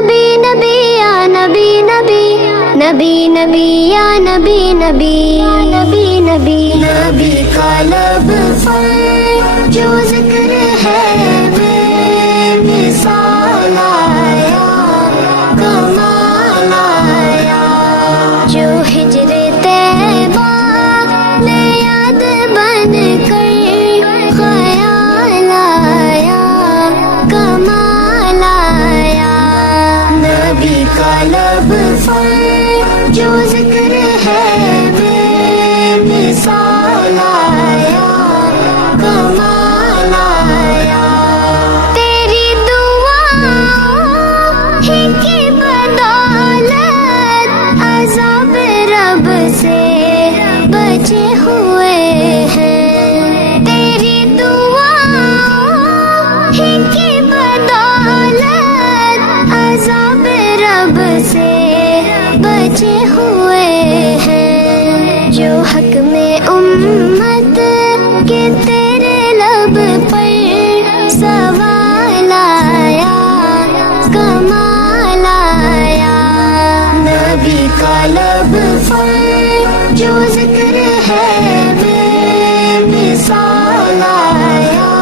नबी नबी या नबी नबी, नबी नबी या नबी नबी, नबी नबी नबी का लब पर जो जिक्र है बेमिसाल आया, कमाल आया। जो हिजरे तैबा ने याद बन कर ख्याल आया, कमाल आया। नबी का लब पर जो जिक्र है बेमिसाल आया, कमाल आया। तेरी दुआओं ही की बदौलत अज़ाब रब से बचे हुए हैं। तेरी दुआओं ही की बदौलत अज़ाब रब से बचे हुए हैं। जो हक में उम्मत के तेरे लब पर सवाल आया, कमाल आया। नबी का लब पर जो जिक्र है बेमिसाल आया,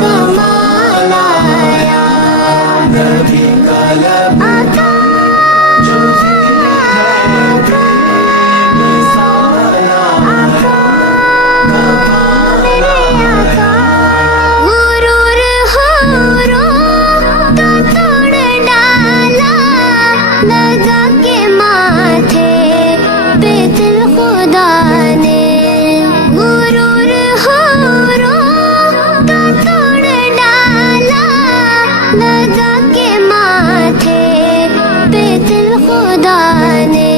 कमाल आया। नबी का लब आका जो जिक्र है बेमिसाल आका, मेरे आका। गुरूर हुरों का तोड़ डाला, लगा के माथे पे दिल खुदा ने। गुरूर हुरों का तोड़ डाला, लगा के माथे पे दिल खुदा ने।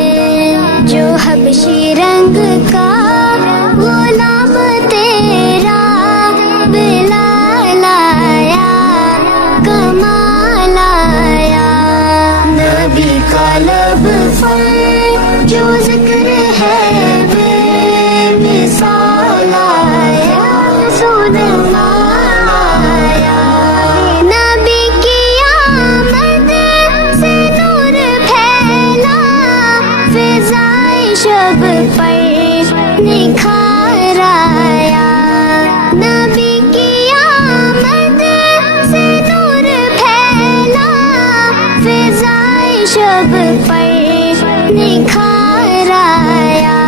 जो हबशी रंग का गुलाम तेरा बिलाल आया, कमाल आया। नबी का लब पर जो जिक्र है बेमिसाल आया, सुल्तान आया। नबी की आमद से नूर फैला, फिज़ाए शब पर निखार आया। नबी की आमद से नूर फैला, फिज़ाए शब पर निखार आया।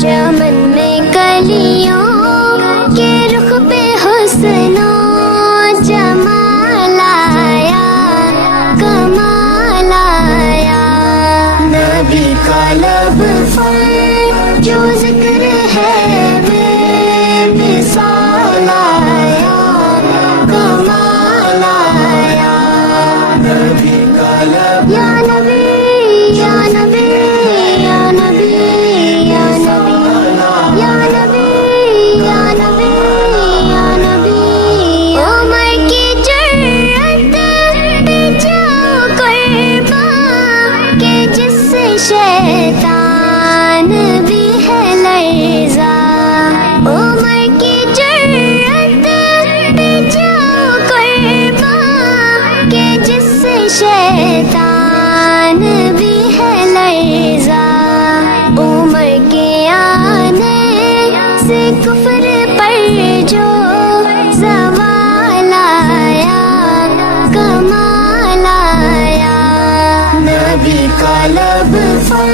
चमन में कलियों के रुख पे हुस्नो जमाल आया, कमाल आया। नबी का लब पर जो जिक्र है बेमिसाल आया, कमाल आया। नबी का लब या नबी या नबी या नबी या नबी या नबी या नबी या नबी। उमर की जुर्रत पे जाओ कुर्बान के जिससे शैतान भी है लर्ज़ा। उमर की जुर्रत पे जाओ कुर्बान के जिससे शैतान भी है लर्ज़ा। उमर के आने से कुफ्र पर जो ज़वाल आया, कमाल आया। नबी का लब पर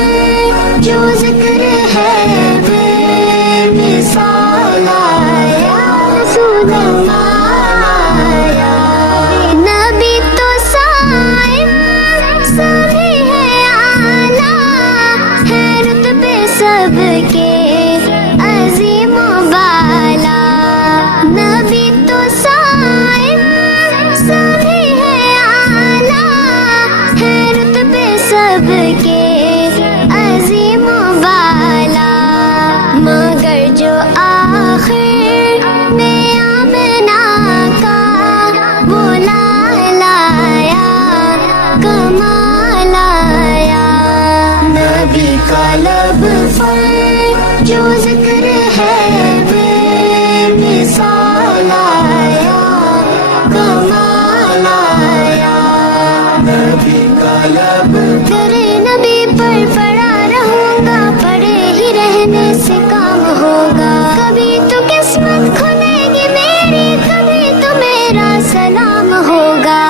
तलब करे नबी पर पड़ा रहूंगा, पड़े ही रहने से काम होगा। कभी तो किस्मत खुलेगी मेरी, कभी तो मेरा सलाम होगा।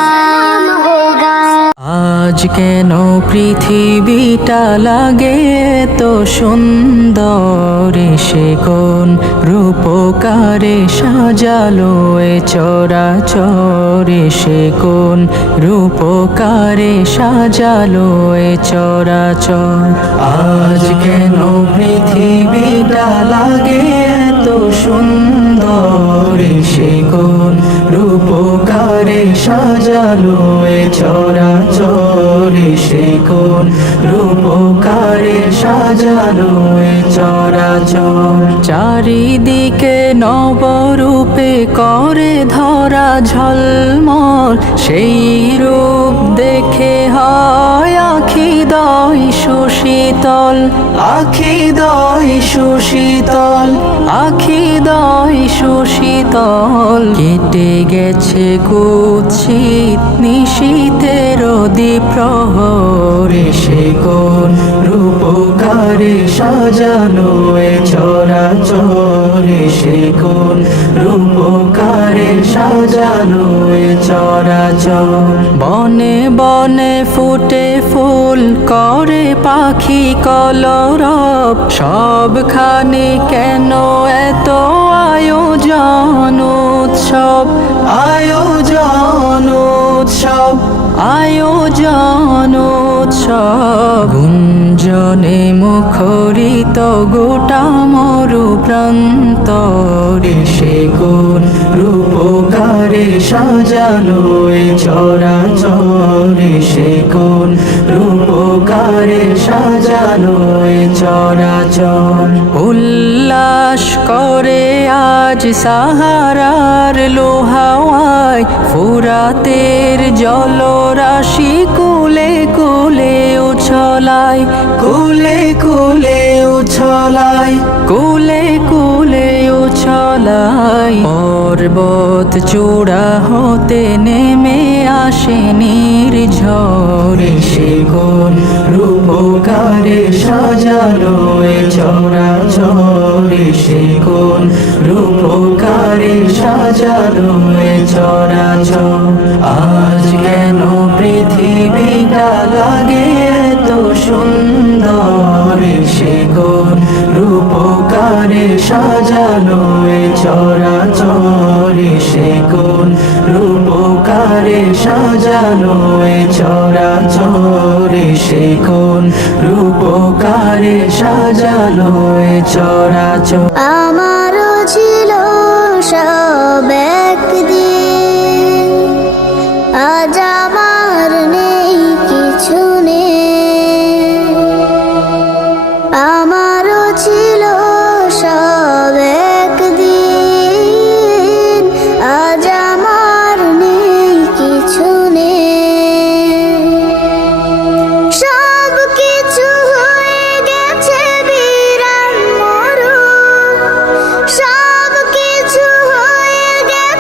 আজ কেন পৃথিবীটা লাগে তো সুন্দর, সে কোন রূপকারে সাজালো এ চরাচর, সে কোন রূপকারে সাজালো এ চরাচর। আজ কেন পৃথিবীটা লাগে তো সুন্দর, সে কোন রূপকারে সাজালো এ চরাচর, সে কোন রূপকারে সাজালো এ চরাচর। চারিদিকে নবরূপে করে ধরা ঝলমল, সেই রূপ দেখে হয় আখিদয় সুশীতল, আখিদয় সুশীতল, আখিদয় সুশীতল। কেটে গেছে কুৎসিত নিশীথের দ্বিপ্রহর, সে কোন রূপকারে সাজালো এ চরাচর, সে কোন রূপকারে সাজালো এ চরাচর। বনে বনে ফুটে ফুল করে পাখি কলরব, সবখানে কেন এত আয়োজন উৎসব, আয়োজন উৎসব, আয়োজন উৎসব। গুঞ্জনে মুখরিত গোটা মরু প্রান্তরে, সে কোন রূপকারে সাজালো এ চরাচর, সে কোন রূপকারে সাজালো এ চরাচর। উল্লাস করে আজ সাহারার লোহাওয়ায়, ফুরাতের জলরাশি কুলে কুলে উছলায়, কুলে কুলে উছলায়, কুলে কুলে উছলায়। পর্বত চূড়া হতে নেমে আসে নির্ঝর, সে কোন রূপকারে সাজালো এ চরাচর, সে কোন রূপকারে সাজালো এ চরাচর। আজ কেন পৃথিবীটা লাগে তো সুন্দর, সে কোন রূপকারে সাজালো এ চরাচর, সে কোন রূপকারে সাজালো এ চরাচর, সে কোন রূপকারে সাজালো এ চরাচর। আমারও ছিল সব একদিন, আজ আমার নেই কিছু নেই। আমারও ছিল সব একদিন, আজ আমার নেই কিছু নেই। সব কিছু হয়ে গেছে বিরান মরু, সব কিছু হয়ে গেছে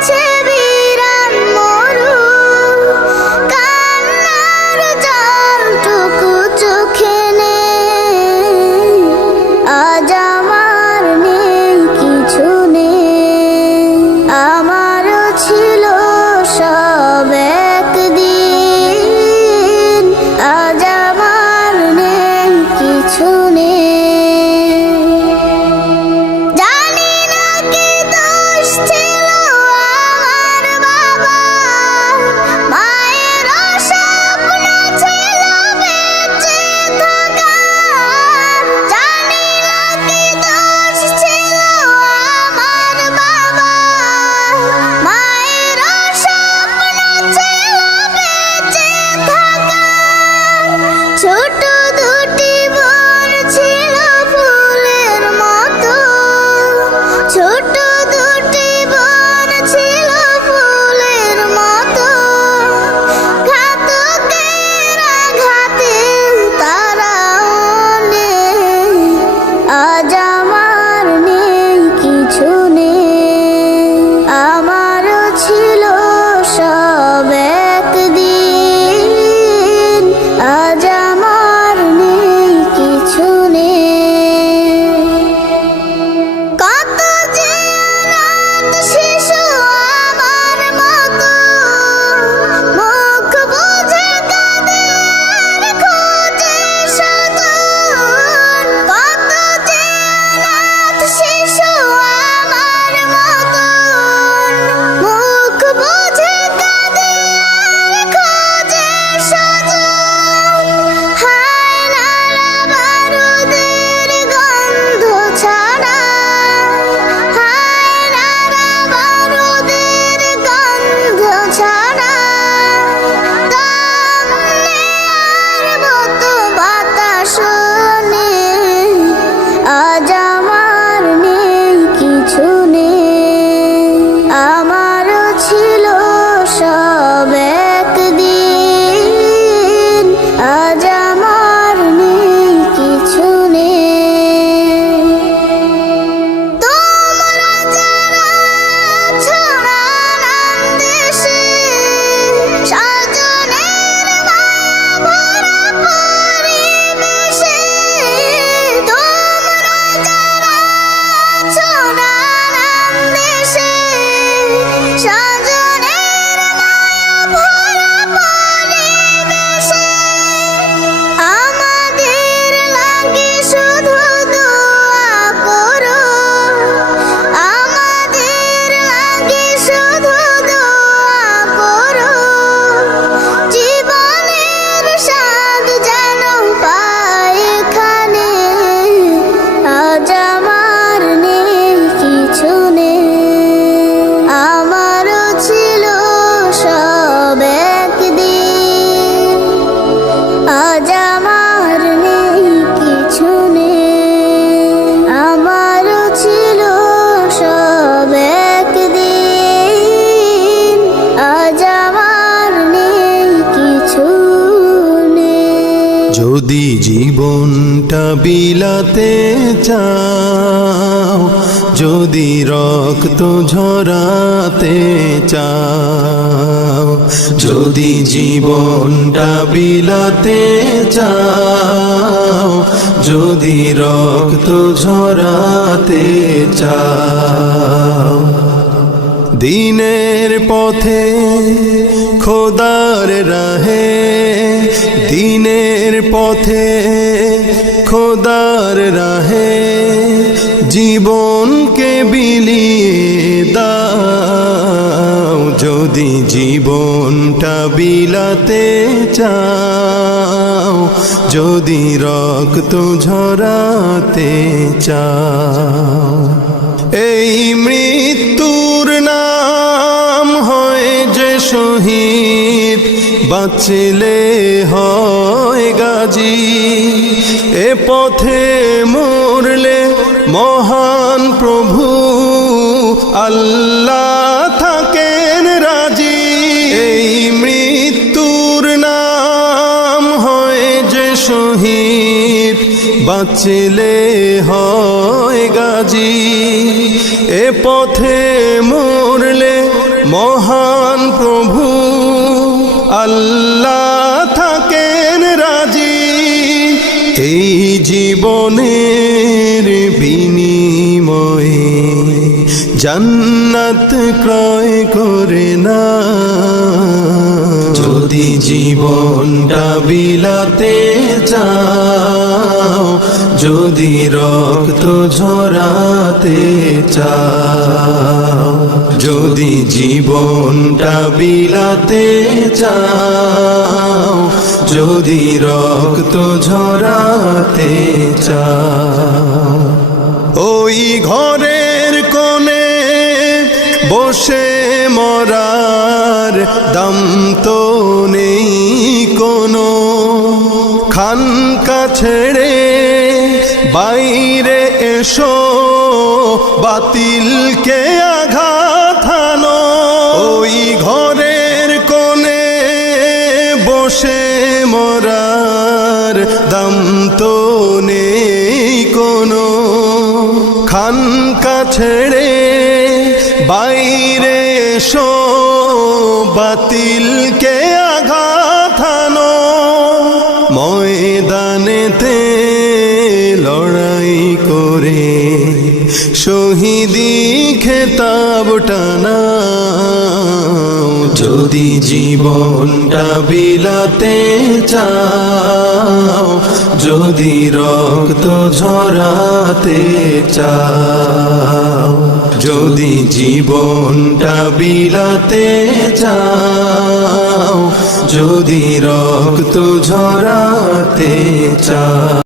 আজ আমার নেই কিছু নেই, আমারও ছিল সব একদিন, আজ আমার নেই কিছু নেই। যদি জীবনটা বিলাতে চাও, যদি রক্ত ঝরাতে চাও, যদি জীবনটা বিলাতে চাও, যদি রক্ত ঝরাতে চাও, দিনের পথে খোদার রাহে, দিনের পথে খোদার রাহে জীবনকে বিলিয়ে দাও। যদি জীবনটা বিলাতে চাও, যদি রক্ত ঝরাতে চাও, এই মৃত্যুর নাম হয় যে শহীদ, বাঁচলে হয় গাজী। এ পথে মরলে মহান প্রভু আল্লাহ থাকেন রাজি। এই মৃত্যুর নাম হয় যে শহীদ, বাঁচলে হয় গাজী। এ পথে মরলে মহান প্রভু আল্লাহ থাকেন রাজি। এই জীবনের বিনিময়ে জান্নাত ক্রয় করে না। যদি জীবনটা বিলাতে চাও, যদি রক্ত ঝরাতে চাও, যদি জীবনটা বিলাতে চাও, যদি রক্ত ঝরাতে চাও, ওই ঘরের কোণে বসে মরার দাম তো নেই কোনো। খানকা ছেড়ে বাইরে এসো, বাতিলকে আঘাত হানো। ওই ঘরের কোণে বসে মরার দাম তো নেই কোনো। খানকা ছেড়ে বাইরে এসো, বাতিলকে আঘাত হানো। ময়দানেতে লড়াই করে শহীদি খেতাব টানাও। যদি জীবনটা বিলাতে চাও, যদি রক্ত ঝরাতে চাও, যদি জীবনটা বিলাতে চাও, যদি রক্ত ঝরাতে চাও।